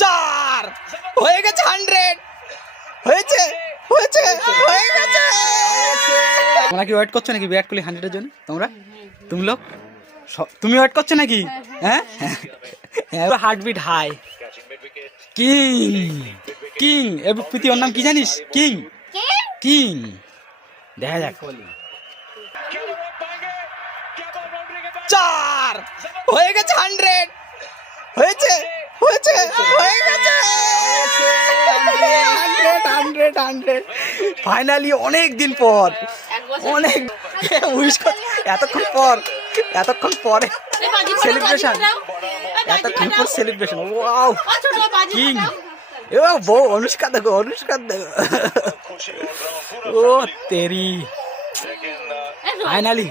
চার হয়ে গেছে 100 হয়েছে হয়েছে হয়ে গেছে। তোমরা কি ওয়েট করছো নাকি বিরাট কোহলি 100-এর জন্য? তুমি লোক তুমি ওয়েট করছো নাকি? হ্যাঁ হার্টবিট হাই। কিং কিং প্রীতি ওর নাম কি জানিস? কিং কিং দেখা যাক। চার হয়ে গেছে 100 হয়েছে হয়েছে হয়ে গেছে 100 ফাইনালি অনেক দিন পর অনেক এতক্ষণ পরে সেলিব্রেশন ওয়াও কিং এবার বউ অনুষ্কা দেখো ও তেরি ফাইনালি